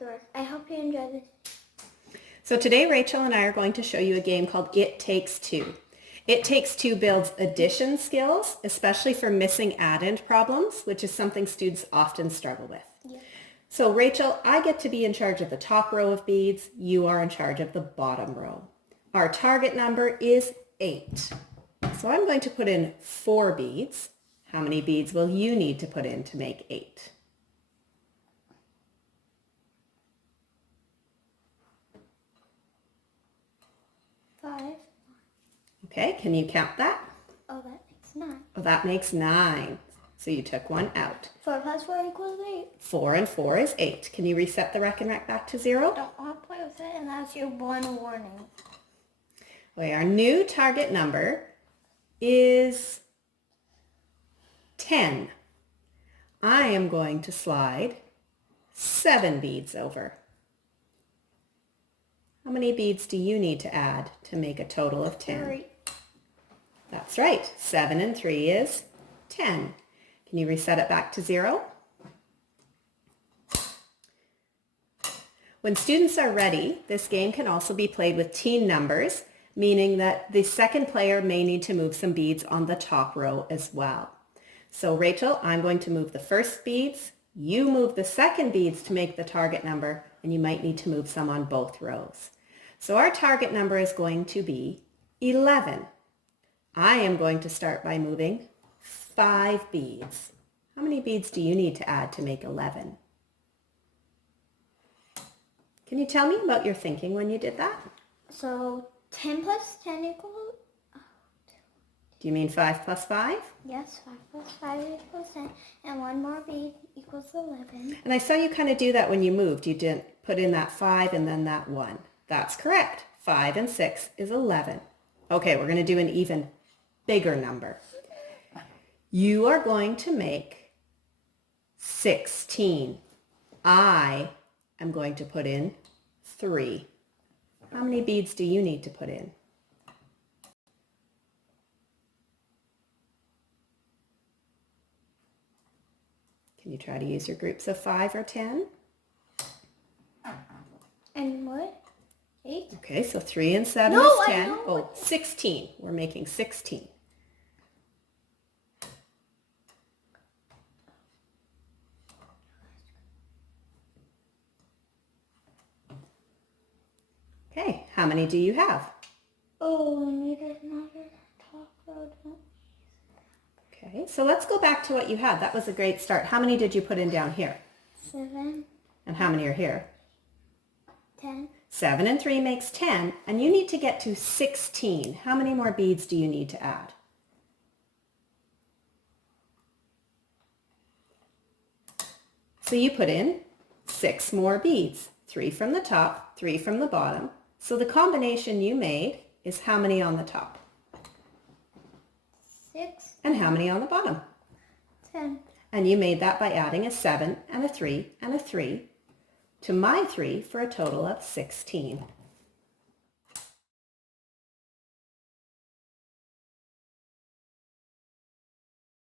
yours. I hope you enjoy this. So today Rachel and I are going to show you a game called It Takes Two. It Takes Two builds addition skills, especially for missing addend problems, which is something students often struggle with. Yeah. So Rachel, I get to be in charge of the top row of beads. You are in charge of the bottom row. Our target number is 8. So I'm going to put in 4 beads. How many beads will you need to put in to make 8? Okay, can you count that? Oh, that makes 9. Oh, that makes 9. So you took one out. 4 plus 4 equals 8. 4 and 4 is 8. Can you reset the Rekenrek back to 0? Don't want to play with it, and that's your one warning. Okay, our new target number is 10. I am going to slide 7 beads over. How many beads do you need to add to make a total of 10? 3. That's right. 7 and 3 is 10. Can you reset it back to 0? When students are ready, this game can also be played with teen numbers, meaning that the second player may need to move some beads on the top row as well. So Rachel, I'm going to move the first beads. You move the second beads to make the target number, and you might need to move some on both rows. So our target number is going to be 11. I am going to start by moving 5 beads. How many beads do you need to add to make 11? Can you tell me about your thinking when you did that? So 10 plus 10 equals... Do you mean 5 plus 5? Yes, 5 plus 5 equals 10, and 1 more bead equals 11. And I saw you kind of do that when you moved. You didn't put in that 5 and then that 1. That's correct. 5 and 6 is 11. Okay, we're going to do an even bigger number. You are going to make 16. I am going to put in 3. How many beads do you need to put in? Can you try to use your groups of 5 or 10? And what? 8? Okay, so 3 and 7 No, is I 10. know. Oh, 16. We're making 16. Okay, how many do you have? Oh, I need another top row. Okay, so let's go back to what you had. That was a great start. How many did you put in down here? 7. And how many are here? 10. 7 and 3 makes 10, and you need to get to 16. How many more beads do you need to add? So you put in 6 more beads, 3 from the top, 3 from the bottom. So the combination you made is how many on the top? 6. And how many on the bottom? 10. And you made that by adding a 7 and a 3 and a 3 to my 3 for a total of 16.